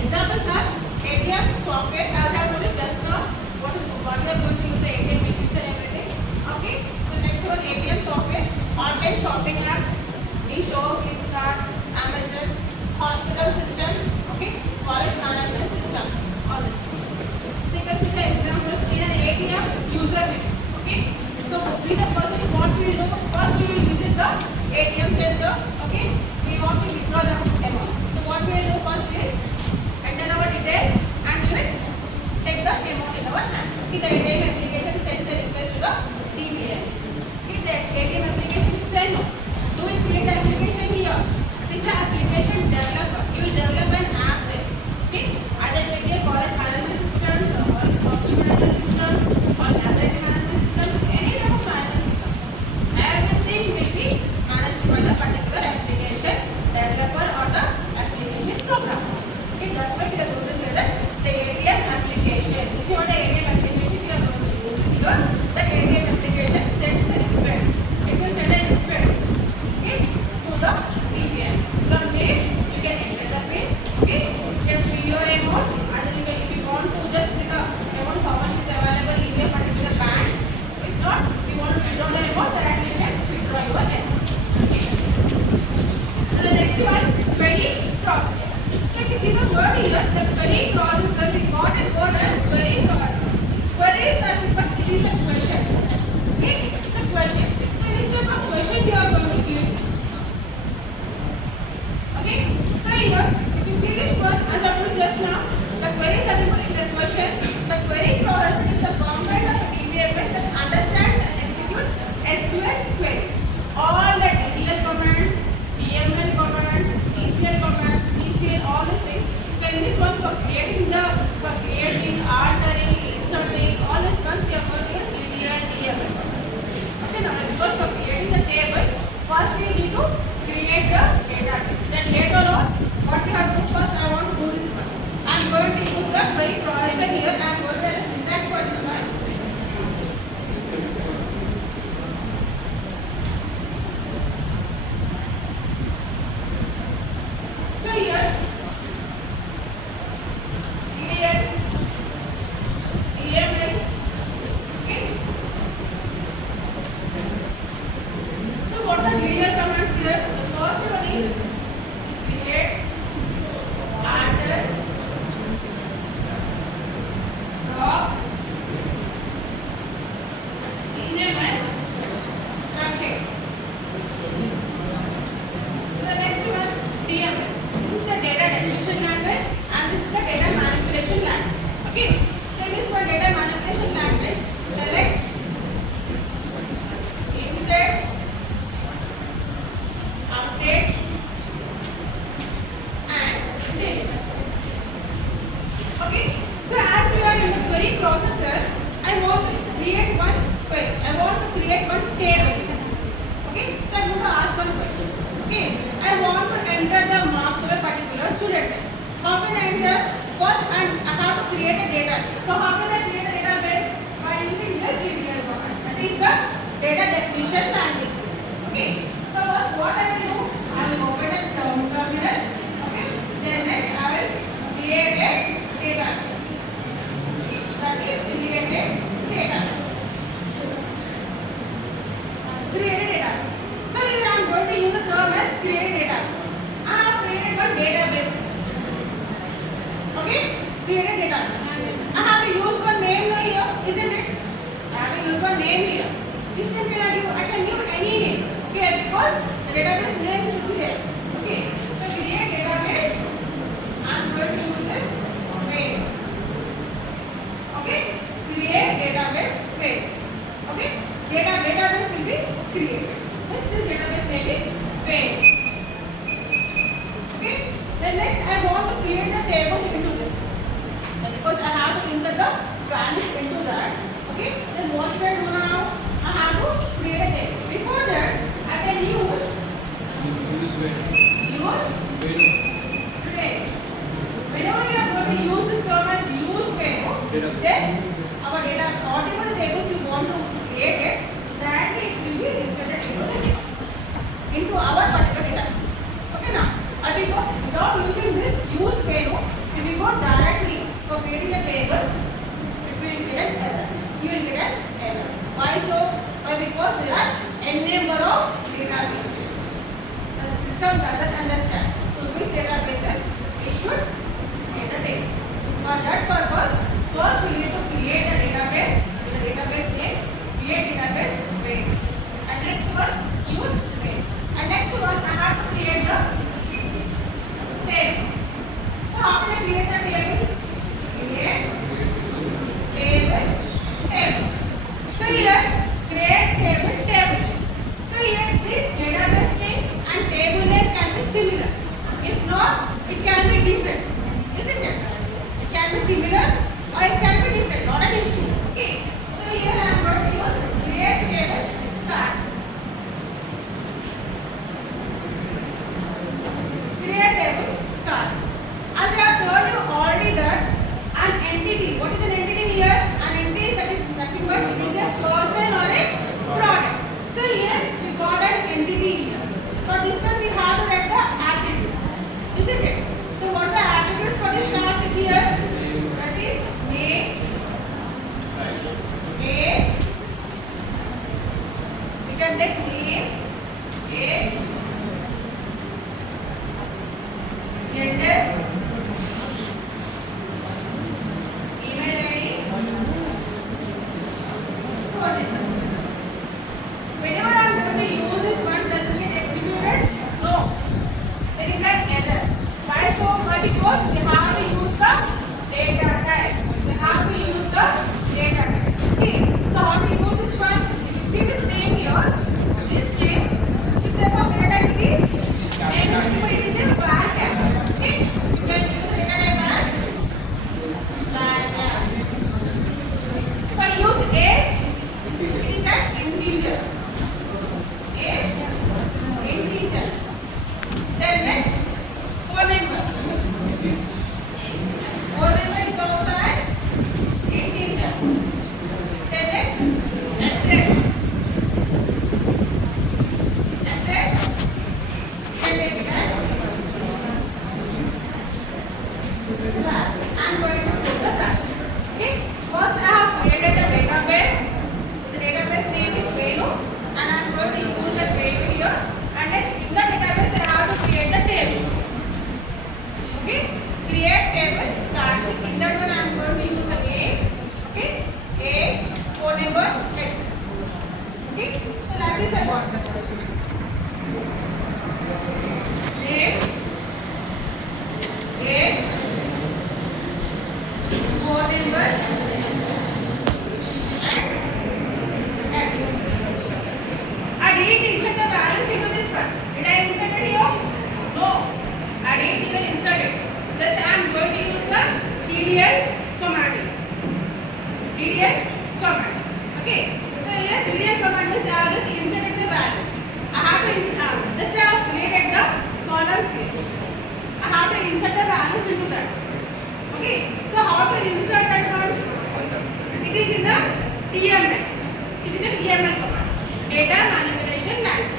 Examples are ATM software. As I have told you just now, what we are going to use the ATM machines and everything. Okay. So next one, ATM software, online shopping apps, Meesho, Flipkart, Amazon, hospital systems, okay, college management systems, all this. So you can see the examples in an ATM user base. Okay. So we the process what we will do first, we will visit the ATM center. Okay. We want to withdraw the amount. So what we will do first, we will enter our details and we will take the amount in our hand. Okay. The ATM application sends a request to the Dbms. Okay. The ATM application is sent. You will create the application here. This is an application developer. You will develop an app there. Okay. Either it will be a college management systems or hospital management systems or library management systems, any type of management system. Everything will be managed by the particular application developer or the application programmer. Okay. That's why we are going to say that the ATM application. Which is the ATM application we are going to use here. The ATM application sends a request. It will send a request. Okay. To the DBM. From there you can enter the pin. Okay. You can see your amount and you can, if you want to just see the amount how much is available in your particular bank. If not, if you want to withdraw the amount, then you can withdraw your amount. Okay. So the next one, query processor. So you can see the word here, the query processor. We got a word as query processor. Query is that but it is a question. Okay. It's a question. So which type of question you are going to give? Okay. So here, if you see this one, as I told you just now, the query certificate is a question. The query processor is a component of a DBMS that understands and executes SQL queries. All the DDL commands, DML commands, DCL commands, DCL, all these things. So in this one, for creating, altering, inserting, all these ones we are going to use DDL, DML commands. Okay, now because for creating the table, first we need to create the database. Then later on, what we have to do first, I want to do this one. I am going to use the query processor here. I am going to write a syntax for this one. So here, DDL, DML, okay. So what are the DDL commands here? The first one is create, alter, drop, rename and truncate. So the next one, DML. This is the data definition language and this is the data manipulation language. Okay. So this for data manipulation language, select, insert, update and delete. Okay. So as we are in the query processor, I want to create one query. I want to create one table. Okay. So I'm going to ask one question. Okay. I want to enter the marks of a particular student. How can I enter? First, I have to create a database. So how can I create a database? By using this DDL command. That is the data definition language. Okay. So first, what I will do? I will open a terminal. Okay. Then next, I will create a database. That is create a database. Create a database. So here I am going to use the term as create a database. I have created one database. Okay? Create a database. I have to use one name here, isn't it? I have to use one name here. Which name can I give? I can give any name. Okay? Because the database name should be there. Okay? So create database. I am going to use this main. Okay? Create database main. Okay? Database will be created. This database name is main. Okay? Then next I want to create the tables into this. So because I have to insert the values into that. Okay? Then what should I do now? I have to create a table. Before that, I can use range. Whenever we are going to use this term as use value, then our data, whatever the tables you want to create it, that it will be reflected into this one, into our particular database. Okay now, because without using this use value, if we go directly for creating the tables, it will get an error. You will get an error. Why so? Why? Because there are n number of databases. The system doesn't understand. So which databases it should create the table. For that purpose, first we need to create a database with the database name, create database main. And next one, use main. And next one, I have to create the table. So how can I create the table? Create table. So here, create table. So here, this database name and table name can be similar. If not, it can be different, isn't it? It can be similar or it can be different, not an issue. Okay. So here I am going to use create table card. Create table card. As I have told you already that an entity. What is an entity here? An entity that is nothing but it is a person or a product. So here we got an entity here. For this one we have to write the attributes, isn't it? So what are the attributes for this card here? That is name, age. We can take name, age, gender, email ID, phone number. Whenever I am going to use this one, does it get executed? No. There is an error. Why so? Why? Because we have to use the data type. We have to use the data type. Okay. So how to use this one? You see this name here. This name. Which type of data type it is? Name it is a var type. Okay. You can use the data type as var type. So use age. It is an integer. Age, integer. Then next, phone number. Phone number is also an integer. Then next, address. Address, you can take it as I'm going to put the brackets. Okay. First, I have created a database. The database name is Venu. And I am going to use a table here. And next in the database I have to create the tables. Okay, create table card. In that one I am going to use a name. Okay, age, phone number, address. Okay, so like this I got the name, age, phone number, address. I didn't insert the values into this one. Did I insert it here? No. I didn't even insert it. Just I am going to use the DDL command. DDL command. Okay. So here DDL command is I have just inserted the values. I have to just I have created the columns here. I have to insert the values into that. Okay. So how to insert that one? It is in the TML. It is in the TML command. Data manipulation language.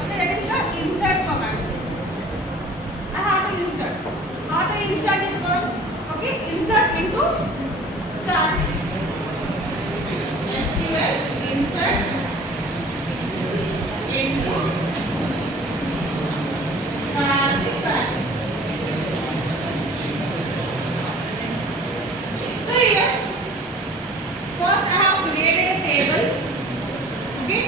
Okay, that is the insert command. I have to insert. How to insert it one? Okay, insert into card. SQL insert into card file. So here, first I have created a table. Okay.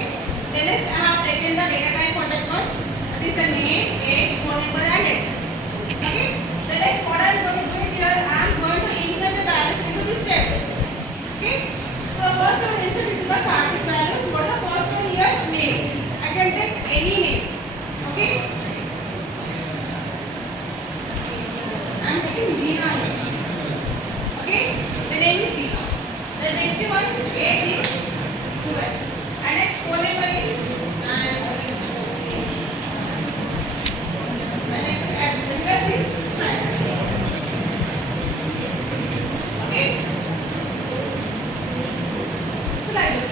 Then next I have taken the data type for that one. That is a name, age, phone number and address. Okay. The next what I am going to do here, I am going to insert the values into this table. Okay. So first I will insert into the card values. What is the first one here? Name. I can take any name. Okay. I am taking Dina. Okay. The name is Dina. The next one, age is 12. And next phone number is 9. And next address is 9. Okay. So like this.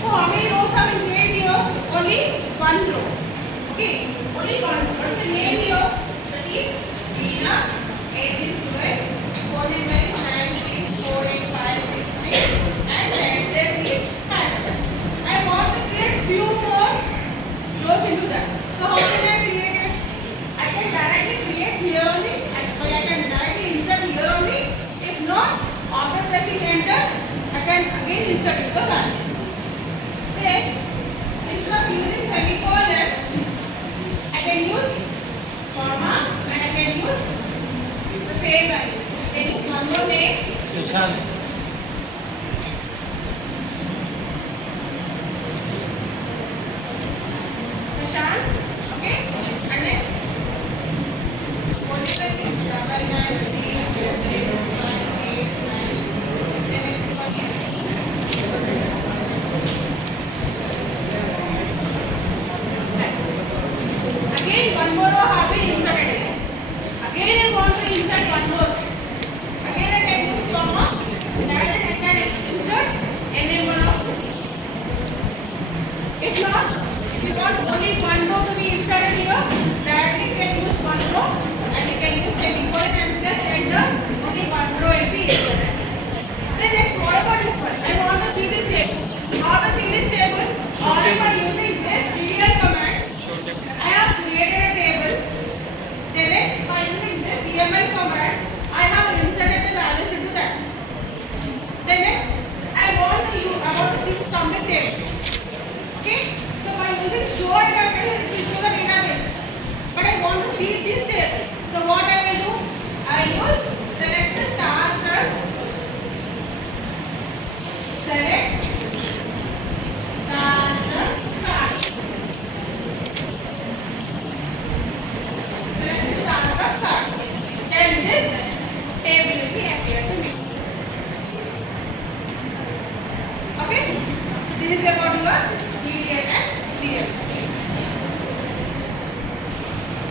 So how many rows have been created here? Only one row. Okay. Only one row. What is the name here? That is Veena. Age is 12. insert into the value. Then instead of using semicolon, I can use comma and I can use the same values. I can use one more name. Prashant. Okay. And next. Position is 99, 3, 6, 5, 8, 9. The next one is again one more row have been inserted here. Again I want to insert one more. Again I can use comma. Then I can insert any one of them. If not, if you want only one row to be inserted here, directly you can use one row and you can use semicolon and press enter. Only one row will be inserted. Then next, what about this one? I want to see this table. How to see this table? Only by using this clear command. I have created a table. Then next, by using this EML command, I have inserted the values into that. Then next, I want to see this complete table. Okay? So by using show database, it will show the databases. But I want to see this table. So what I will do? I will use select the star from select star from card. Select the star from card. Then this table will be appear to me. Okay? This is about your